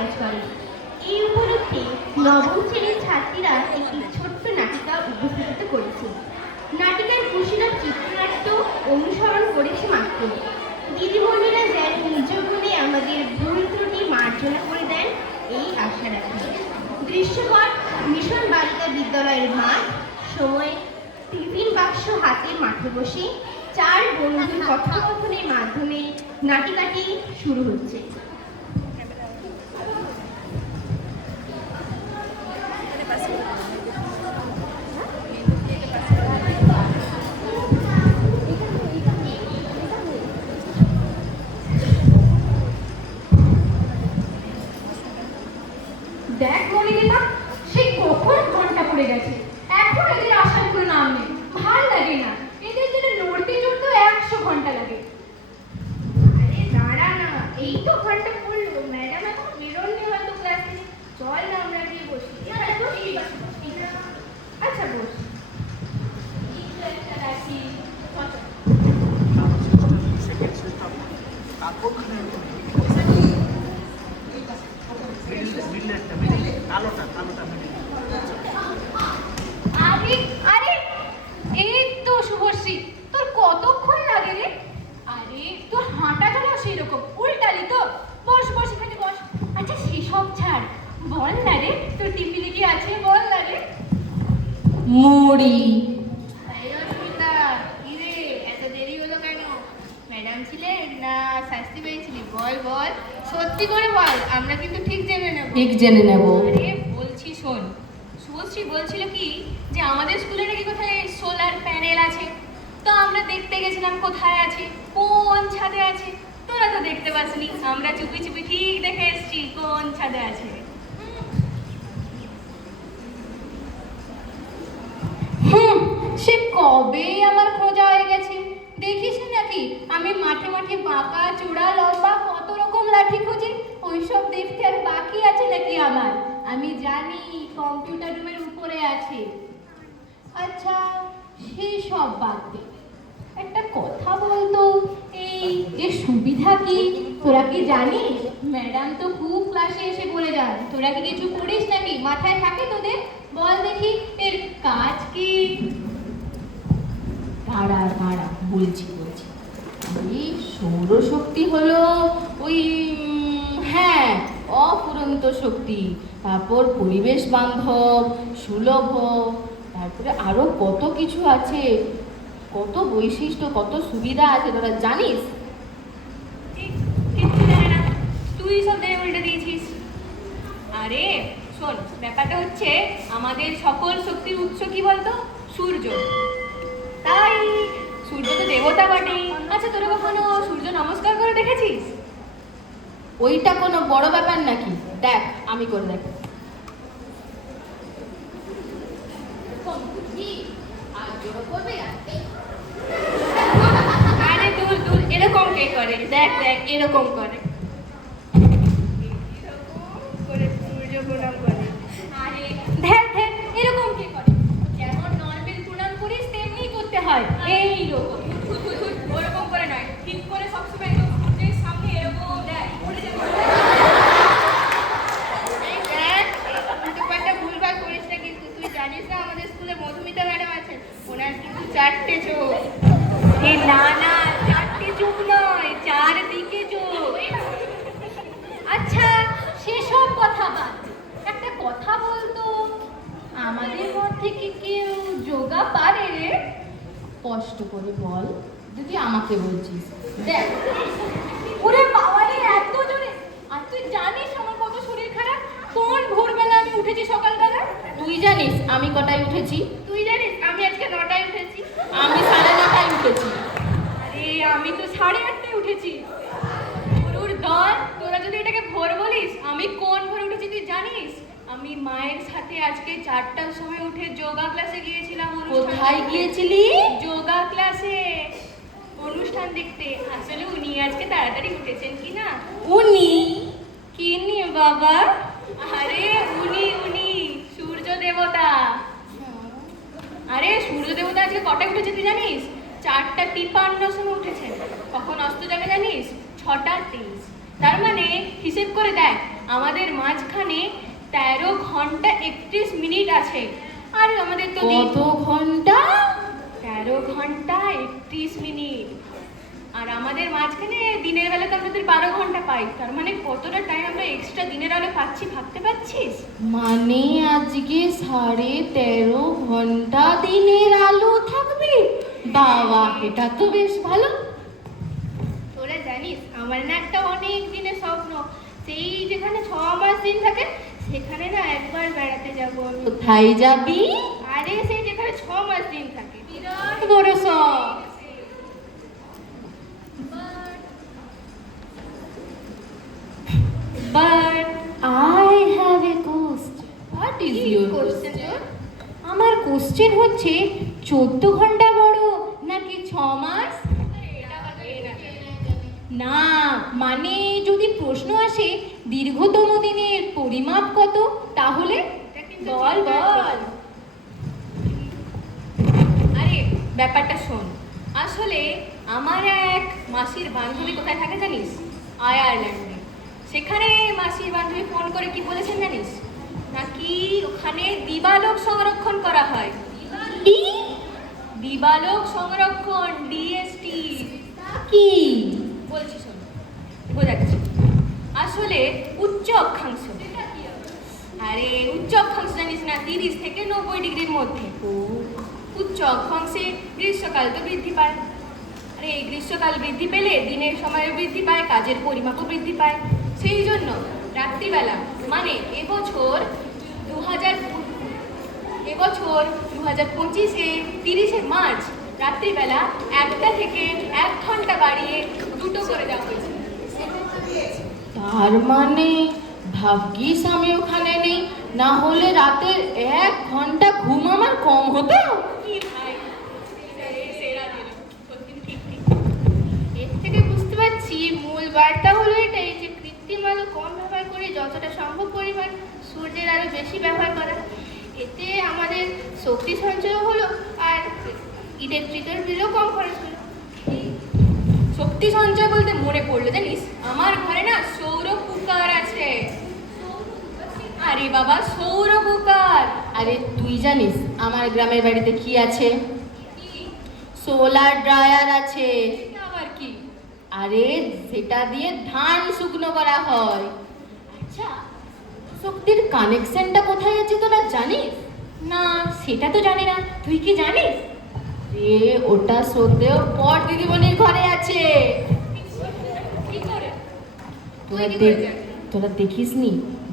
বিরাজ করে। এই উপলক্ষে নবম শ্রেণীর ছাত্রীরা একটি ছোট্ট নাটিকা উপস্থাপিত করেছে। নাটিকার কুশীলব চিত্রনাট্য অনুসরণ করেছে মাত্র। দিদিমণিরা যেন নিজ গুণে আমাদের ভুল ত্রুটি মার্জনা করে দেন এই আশা রাখি। দৃশ্যপট মিশন বালিকা বিদ্যালয়ের মাঠ। সময় টিফিন বাক্স হাতে মাঠে বসে 4 বন্ধুর কথোপকথনের মাধ্যমে নাটিকাটি শুরু হচ্ছে। দেখ মনিকা, সে কখন ঘন্টা পড়ে গেছে, এখন এদের আসার কোনো নাম নেই। ভাল লাগে না, এদের জন্য নড়তে চড়তে 100 ঘন্টা লাগে। আরে দাঁড়া না, এই তো ঘন্টা পড়লো, ম্যাডাম এখন বেরোননি হয়তো ক্লাস থেকে। চল না আমরা গিয়ে বসি। আচ্ছা বস। আরে আরে, এই তো শুভশ্রী, তোর কতক্ষণ লাগে রে? আরে তোর হাঁটা চলা সেরকম উল্টালি তো। বস বস, এখানে বস। আচ্ছা সেসব ছাড়, বল না রে, তোর টিফিনে কি আছে বল না রে। মুড়ি। এত দেরি হলো কেন? ম্যাডাম ছিলেন না শাস্তি পেয়েছিলি? বল বল, সত্যি করে বল, আমরা কিন্তু ঠিক জেনে নেব। ঠিক জেনে নেব। আরে বলছি শোন, শুভশ্রী বলছিল কি যে আমাদের স্কুলে নাকি কোথায় সোলার প্যানেল আছে। তো আমরা দেখতে গেছিলাম কোথায় আছে, কোন ছাদে আছে। তোরা তো দেখতে পাসনি, আমরা চুপি চুপি ঠিক দেখে এসেছি কোন ছাদে আছে। সে কবেই আমার খোঁজা হয়ে গেছে। দেখিস নাকি আমি মাঠে মাঠে বাঁকা চূড়া লম্বা কত রকম লাঠি খুঁজি। ওইসব দেখতে আর বাকি আছে নাকি আমার? আমি জানি কম্পিউটার রুমের উপরে আছে। আচ্ছা সেই সব বাদ দে, একটা কথা বলতো, এই এর সুবিধা কি তোরা কি জানিস? ম্যাডাম তো খুব ক্লাসে এসে বলে যান, তোরা কি কিছু করিস নাকি? মাথায় থাকে তোদের? বল দেখি এর কাজ কি? দাঁড়া দাঁড়া, বলছি বলছি। এই সৌরশক্তি হলো ওই হ্যাঁ, অফুরন্ত শক্তি। তারপর পরিবেশ বান্ধব, সুলভ, তারপরে আরো কত কিছু আছে, কত বৈশিষ্ট্য, কত সুবিধা আছে, তোরা জানিস? কিচ্ছু জানে না, তুই সব জায়গায় উল্টে দিয়েছিস। আরে শোন, ব্যাপারটা হচ্ছে আমাদের সকল শক্তির উৎস কি বলতো? সূর্য। তাই সূর্য তো দেবতা বটে। আচ্ছা তোরা কখনো সূর্য নমস্কার করে দেখেছিস? ওইটা কোনো বড় ব্যাপার নাকি? দেখ আমি করে দেখ। আরে দূর দূর, এরকম কে করে? দেখ দেখ, এরকম করে। সূর্য প্রণাম করে। আরে দেখ দেখ, এরকম কে করে? যেমন নর্মাল প্রণাম করিস তেমনি করতে হয়, এইরকম। ওরকম করে নয়, ঠিক করে সবসময় একদম সূর্যের সামনে এরকম দেখ, উঠে যাবে। ভুলভাল করিস না কিন্তু। তুই জানিস না আমাদের স্কুলে মধুমিতা ম্যাডাম আছেন, ওনার কিন্তু 4টে চোখ। এ না না, 4টে চোখ নয়, 4 দিকে চোখ। আচ্ছা সেসব কথা বাদ, একটা কথা বলতো, আমাদের মধ্যে কি কেউ যোগা পারে রে? কষ্ট করে বল, যদি আমাকে বলছিস। দেখ, ওরে বাবা রে, এত জোরে! আর তুই জানিস আমার কত শরীর খারাপ? কোন ভোরবেলা আমি উঠেছি সকালবেলা? তুই জানিস আমি কটায় উঠেছি? তুই জানিস আমি আজকে 9টায় উঠেছি। আমি 9:30টায় উঠেছি। আরে আমি তো 8:30টায় উঠেছি। গরুর দল, তোরা যদি এটাকে ভোর বলিস, আমি কোন ভোরে উঠেছি তুই জানিস? আমি মায়ের সাথে আজকে 4টার সময় উঠে যোগা ক্লাসে গিয়েছিলাম। কোথায় গিয়েছিলি? যোগা ক্লাসে, অনুষ্ঠান দেখতে। আসলে উনি আজকে তাড়াতাড়ি উঠেছেন কি না। উনি কি নিয়ে বাবা? আরে উনি উনি সূর্য দেবতা। আরে সূর্য দেবতা আজকে কটায় উঠেছে তুই জানিস? 4:53 সময় উঠেছেন। কখন অস্ত যাবে জানিস? 6:23। তার মানে হিসেব করে দেখ, আমাদের মাঝখানে 13 ঘন্টা 31 মিনিট আছে। আর আমাদের তো কত ঘন্টা? 13 ঘন্টা 31 মিনিট। আর আমাদের মাঝখানে দিনের বেলা তো আমাদের 12 ঘন্টা পাই। তার মানে কতটা টাইম আমরা এক্সট্রা দিনের আলো পাচ্ছি ভাবতে পারছিস? মানে আজকে 13.5 ঘন্টা দিনের আলো থাকবে। বাবা, এটা তো বেশ ভালো। তোরা জানিস আমার না একটা অনেক দিনের স্বপ্ন, সেই যেখানে 6 মাস দিন থাকে সেখানে না একবার বেড়াতে যাবো আমি। কোথায় যাবি? আরে সেই যেখানে 6 মাস দিন থাকে। বিরাট বড় শখ। But I have a question. What is your question question? তোর? আমার কোশ্চেন হচ্ছে 14 ঘন্টা বড় নাকি 6 মাস? না, মানে যদি প্রশ্ন আসে দীর্ঘতম দিনের পরিমাপ কত, তাহলে এটা কিন্তু বল চিন্তার বল। প্রশ্ন। আরে ব্যাপারটা শোন, আসলে আমার এক মাসির বান্ধবী কোথায় থাকে জানিস? আয়ারল্যান্ডে। সেখানে মাসির বান্ধবী ফোন করে কি বলেছেন জানিস? নাকি ওখানে দিবালোক সংরক্ষণ করা হয়। কি? দিবালোক সংরক্ষণ, ডিএসটি। কি? বলছি শোন, বোঝাচ্ছি। আসলে উচ্চ অক্ষাংশ, আরে উচ্চ অক্ষাংশ জানিস না, 30 থেকে 90 ডিগ্রির মধ্যে। উচ্চ অক্ষাংশে গ্রীষ্মকাল তো বৃদ্ধি পায়। আরে এই গ্রীষ্মকাল বৃদ্ধি পেলে দিনের সময়ও বৃদ্ধি পায়, কাজের পরিমাপও বৃদ্ধি পায়। সেই জন্য রাত্রিবেলা, মানে এবছর 2025-এ 30শে মার্চ রাত্রিবেলা 1টা থেকে 1 ঘন্টা বাড়িয়ে 2টো করে দেওয়া হয়েছে। তার মানে ভাগ্যিস আমি ওখানে নেই, না হলে রাতের 1 ঘন্টা ঘুম আমার কম হতো। কি ভাই, সেরা দিল, সত্যি ঠিক ঠিক। এর থেকে বুঝতে পারছি মূল বার্তা হলো এটাই যে কৃত্রিম আলো কম ব্যবহার করে যতটা সম্ভব পরিমাণ সূর্যের আলো বেশি ব্যবহার করা। এতে আমাদের শক্তি সঞ্চয় হলো আর ইলেকট্রিকের বিলও কম খরচ হলো। শক্তি সঞ্চয় বলতে মনে পড়লো জানিস, আমার ঘরে না সৌর কুকার আছে। আরে বাবা, সৌর কুকার। আরে তুই জানিস আমার গ্রামের বাড়িতে কি আছে? সোলার ড্রায়ার আছে। এটা আবার কি? আরে সেটা দিয়ে ধান শুকনো করা হয়। আচ্ছা, শক্তির কানেকশনটা কোথায় আছে তোরা জানিস? না, সেটা তো জানি না, তুই কি জানিস? রে, ওটা সত্যিও পর দিদিমণির ঘরে আছে। কি করে? তোরা তোরা দেখিসনি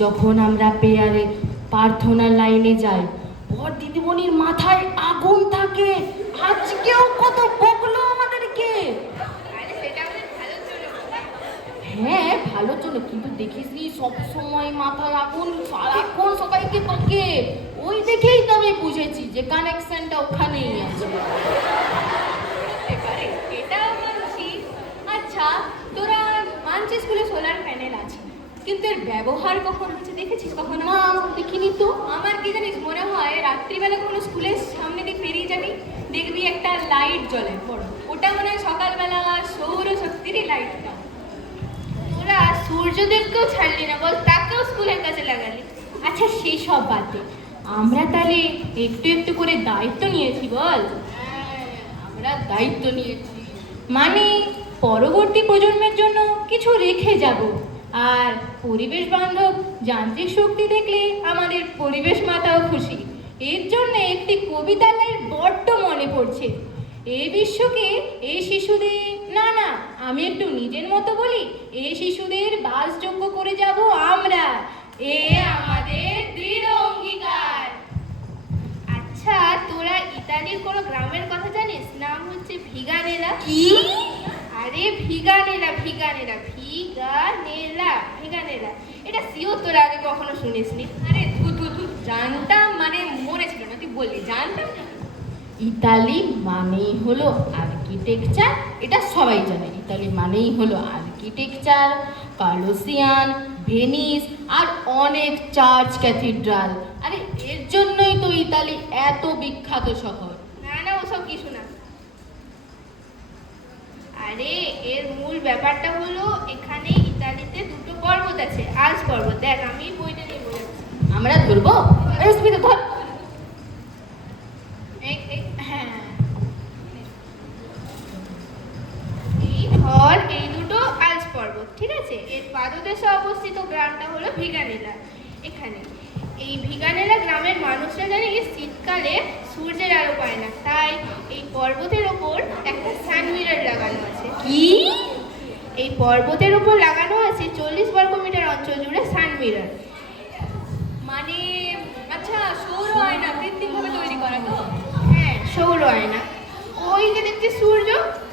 যখন আমরা পেয়ারে প্রার্থনার লাইনে যাই, পর দিদিমণির মাথায় আগুন থাকে। আজকেও কত বকলো আমাদেরকে। আরে সেটা আমাদের ভালোর জন্য। হ্যাঁ, ভালোর জন্য, কিন্তু দেখিসনি সব সময় মাথায় আগুন, সারাক্ষণ সবাইকে বকে। ওই দেখেই তো আমি বুঝেছি যে কানেকশনটা ওখানেই আছে। হতে পারে, এটাও মানছি। আচ্ছা, তোরা মানছিস স্কুলে সোলার প্যানেল আছে, কিন্তু এর ব্যবহার কখন হচ্ছে দেখেছিস কখনো? না, দেখিনি তো। আমার কি জানিস মনে হয়, রাত্রিবেলা কোনো স্কুলের সামনে দিয়ে পেরিয়ে যাবি, দেখবি একটা লাইট জ্বলে বড়, ওটা মনে হয় সকালবেলা সৌরশক্তিরই লাইটটা। তোরা সূর্যদেবকেও ছাড়লি না বল, তাকেও স্কুলের কাছে লাগালি। আচ্ছা, সেই সব বাদ দে, আমরা তাহলে একটু একটু করে দায়িত্ব নিয়েছি বল। হ্যাঁ, আমরা দায়িত্ব নিয়েছি। মানে পরবর্তী প্রজন্মের জন্য কিছু রেখে যাব। আর পরিবেশ বান্ধব যান্ত্রিক শক্তি দেখলে আমাদের পরিবেশ মাতাও খুশি। এর জন্য একটি কবিতা লাইন বড্ড মনে পড়ছে। এই বিশ্বকে এই শিশুদের, না না, আমি একটু নিজের মতো বলি, এই শিশুদের বাসযোগ্য করে যাব আমরা, এ আমাদের দৃঢ় অঙ্গীকার। আচ্ছা, তোরা ইতালির কোনো গ্রামের কথা জানিস? নাম হচ্ছে ভিগানেলা। কি? আরে ভিগানেলা, ভিগানেলা, ভিগানেলা, ভিগানেলা। এটা সিও তোরা আগে কখনো শুনিসনি? আরে ধু ধু ধু, জানতাম, মানে মনে ছিল না, তুই বললি জানতাম না। ইতালি মানেই হলো আর্কিটেকচার, এটা সবাই জানে। ইতালি মানেই হলো আর্কিটেকচার, কলোসিয়ান, ভেনিস আর অনেক চার্চ ক্যাথিড্রাল। আরে এর জন্যই তো ইতালি এত বিখ্যাত শহর। না না, ওসব কিছু না। আরে এর মূল ব্যাপারটা হলো এখানে ইতালিতে দুটো পর্বত আছে, আলস পর্বত। দেখ আমি বইটা নিয়ে বলে যাচ্ছি। আমরা ধরবো? এই সুস্মিতা ধর। হ্যাঁ, এই ধর, এই দুটো আলস পর্বত, ঠিক আছে? এর পাদদেশে অবস্থিত গ্রামটা হলো ভিগানেলা। এখানে এই ভিগানেলা গ্রামের মানুষরা জানে এই শীতকালে সূর্যের আলো পায় না, তাই এই পর্বতের ওপর একটা সান মিরর লাগানো আছে। কি? এই পর্বতের উপর লাগানো আছে 40 বর্গমিটার অঞ্চল জুড়ে সান মিরর। মানে আচ্ছা, সৌর আয়না কৃত্রিমভাবে তৈরি করা তো? হ্যাঁ, সৌর আয়না। ওই যে দেখছি সূর্য,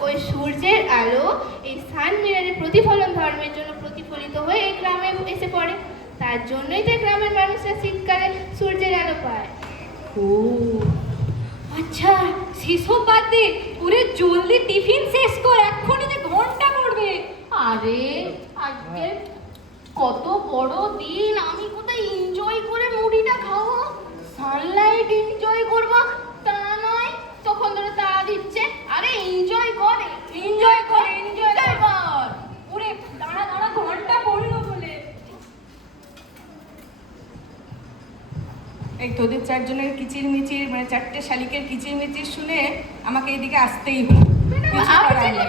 ওই সূর্যের আলো এই সান মিররের প্রতিফলন ধর্মের জন্য প্রতিফলিত হয়ে এই গ্রামে এসে পড়ে। তার জন্যই তো গ্রামের মানুষরা শীতকালে সূর্যের আলো পায়। ও আচ্ছা, সেসব বাদ দে, পুরে জলদি টিফিন শেষ কর, এক্ষুনি যে ঘন্টা পড়বে। আরে আজকে কত বড় দিন, আমি কোথায় এনজয় করে মুড়িটা খাবো? সানলাইট এনজয় করবো তা নয়, তখন ধরে তাড়া দিচ্ছে। আরে এনজয় করে, এনজয় কর, এনজয় কর। পুরে দাঁড়া দাঁড়া, ঘন্টা পড়লো বলে। এই তোদের চারজনের কিচিরমিচির, মানে চারটে শালিকের কিচিরমিচির শুনে আমাকে এদিকে আসতেই হলো। কিছু করার নেই।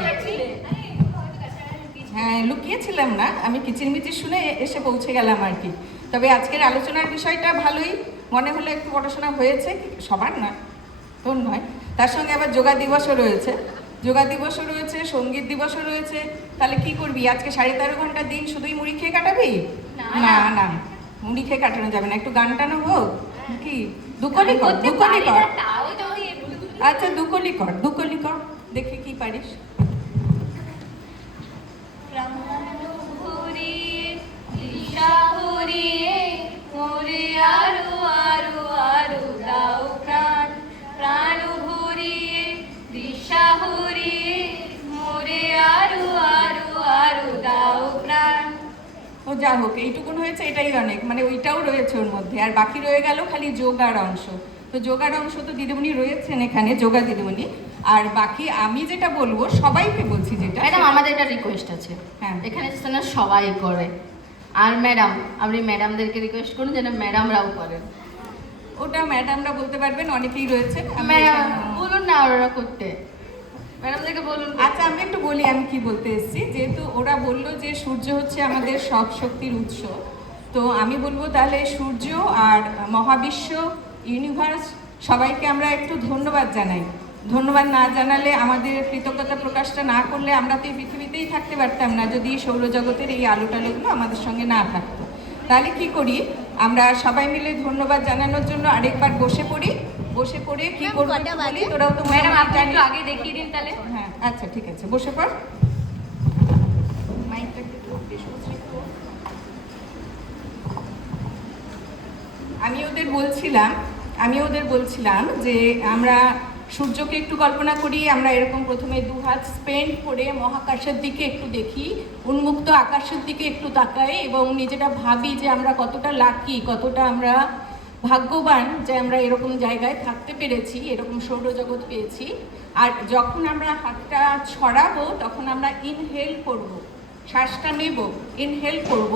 হ্যাঁ, লুকিয়েছিলাম না, আমি কিচিরমিচির শুনে এসে পৌঁছে গেলাম আর কি। তবে আজকের আলোচনার বিষয়টা ভালোই মনে হলো, একটু পড়াশোনা হয়েছে, সবার নয়, তোর নয়। তার সঙ্গে আবার যোগা দিবসও রয়েছে, যোগা দিবসও রয়েছে, সঙ্গীত দিবসও রয়েছে। তাহলে কি করবি আজকে? 13.5 ঘন্টার দিন শুধুই মুড়ি খেয়ে কাটাবি? না না, মুড়ি খেয়ে কাটানো যাবে না, একটু গান টানো হোক। কি দুকলি কর, দুকলি কর। তাও যদি আচ্ছা দুকলি কর, দুকলি কর, দেখি কি পারিস। ও যা হোক, এইটুকুন হয়েছে, এটাই অনেক। মানে ওইটাও রয়েছে ওর মধ্যে, আর বাকি রয়ে গেল খালি যোগার অংশ। তো যোগার অংশ তো দিদিমণি রয়েছেন এখানে, যোগা দিদিমণি। আর বাকি আমি যেটা বলবো, সবাইকে বলছি যেটা, ম্যাডাম আমাদের একটা রিকোয়েস্ট আছে। হ্যাঁ। এখানে যেন সবাই করে, আর ম্যাডাম আপনি ম্যাডামদেরকে রিকোয়েস্ট করুন যেন ম্যাডামরাও করেন। ওটা ম্যাডামরা বলতে পারবেন, অনেকেই রয়েছে। ম্যাডাম বলুন না ওরা করতে, ম্যাডামদেরকে বলুন। আচ্ছা আমি একটু বলি আমি কি বলতে এসেছি। যেহেতু ওরা বললো যে সূর্য হচ্ছে আমাদের সব শক্তির উৎস, তো আমি বলবো তাহলে সূর্য আর মহাবিশ্ব, ইউনিভার্স, সবাইকে আমরা একটু ধন্যবাদ জানাই। ধন্যবাদ না জানালে, আমাদের কৃতজ্ঞতা প্রকাশটা না করলে আমরা তো এই পৃথিবীতেই থাকতে পারতাম না, যদি সৌরজগতের এই আলো টালোগুলো আমাদের সঙ্গে না থাকতো। তাহলে কি করি, আমরা সবাই মিলে ধন্যবাদ জানানোর জন্য আরেকবার বসে পড়ি। বসে পড়ে কি করবো একটু বলি, তোরাও তো ম্যাডাম মোটামুটি আপনি একটু জানিস। আগে দেখিয়ে দিন তাহলে। হ্যাঁ আচ্ছা ঠিক আছে, বসে পড়। মাইকটা একটু বেশ বসে একটু। আমি ওদের বলছিলাম যে আমরা সূর্যকে একটু কল্পনা করি, আমরা এরকম প্রথমে দু হাত স্পেন্ড করে মহাকাশের দিকে একটু দেখি, উন্মুক্ত আকাশের দিকে একটু তাকাই এবং নিজেটা ভাবি যে আমরা কতটা লাকি, কতটা আমরা ভাগ্যবান যে আমরা এরকম জায়গায় থাকতে পেরেছি, এরকম সৌরজগৎ পেয়েছি। আর যখন আমরা হাতটা ছড়াবো তখন আমরা ইনহেল করব, শ্বাসটা নেব, ইনহেল করব।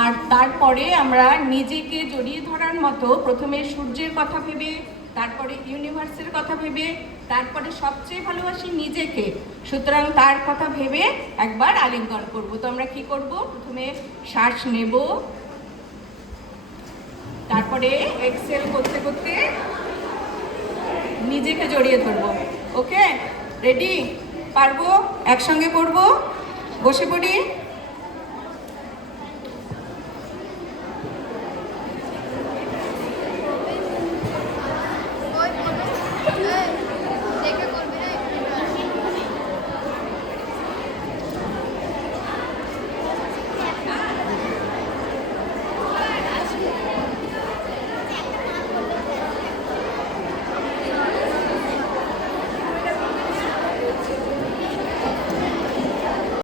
আর তারপরে আমরা নিজেকে জড়িয়ে ধরার মতো প্রথমে সূর্যের কথা ভেবে, তারপরে ইউনিভার্সের কথা ভেবে, তারপরে সবচেয়ে ভালোবাসি নিজেকে, সুতরাং তার কথা ভেবে একবার আলিঙ্গন করব। তো আমরা কি করব, প্রথমে শ্বাস নেব, তারপরে এক্সেল করতে করতে নিজেকে জড়িয়ে ধরবো। ওকে, রেডি? পারবো? একসঙ্গে করব, বসে পড়ি।